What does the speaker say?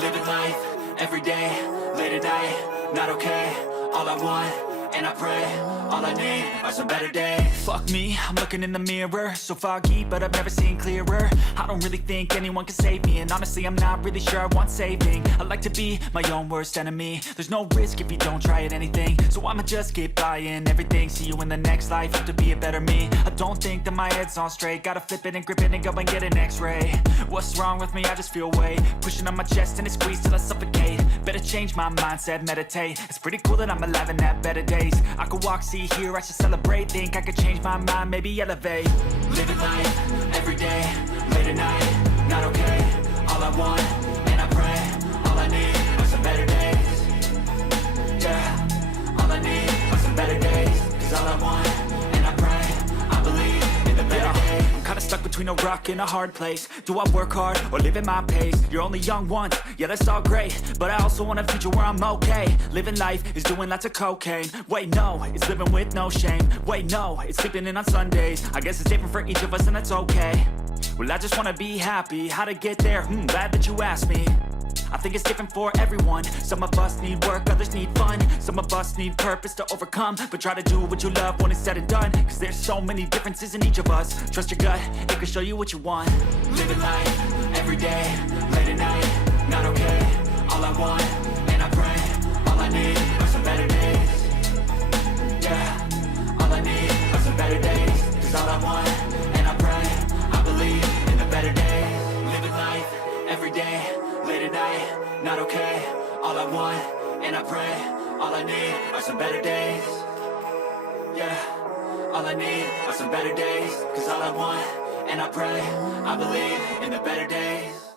Living life, everyday, late at night, not okay. All I want, and I pray, all I need are some better days. Fuck me, I'm looking in the mirror, so foggy, but I've never seen clearer. I don't really think anyone can save me, and honestly I'm not really sure I want saving. I like to be my own worst enemy. There's no risk if you don't try at anything, so I'ma just keep buying everything. See you in the next life, have to be a better me. I don't think that my head's on straight, gotta flip it and grip it and go and get an x-ray. What's wrong with me? I just feel weight pushing on my chest and it squeezes till I suffocate. Better change my mindset, meditate. It's pretty cool that I'm alive and have better days. I could walk, see, hear, I should celebrate. Think I could change my mind, maybe elevate. Living life, everyday, late at night, not okay. All I want, and I pray, all I need are some better days. Yeah, all I need are some better days. Cause all I want, and I pray, I believe in the better days. I'm kinda stuck between a rock and a hard place. Do I work hard or live at my pace? You're only young once, yeah that's all great, but I also want a future where I'm okay. Living life is doing lots of cocaine. Wait no, it's living with no shame. Wait no, it's sleeping in on Sundays. I guess it's different for each of us and that's okay. Well I just wanna be happy, how to get there? Glad that you asked me. I think it's different for everyone. Some of us need work, others need fun. Some of us need purpose to overcome. But try to do what you love when it's said and done. Cause there's so many differences in each of us. Trust your gut, it can show you what you want. Living life, everyday, late at night, not okay. All I want, and I pray, all I need are some better days. Yeah, all I need are some better days. Cause all I want, and I pray, I believe in the better days. Living life, everyday, late at night, not okay. All I want, and I pray, all I need are some better days. Yeah, all I need are some better days. Cause all I want, and I pray, I believe in the better days.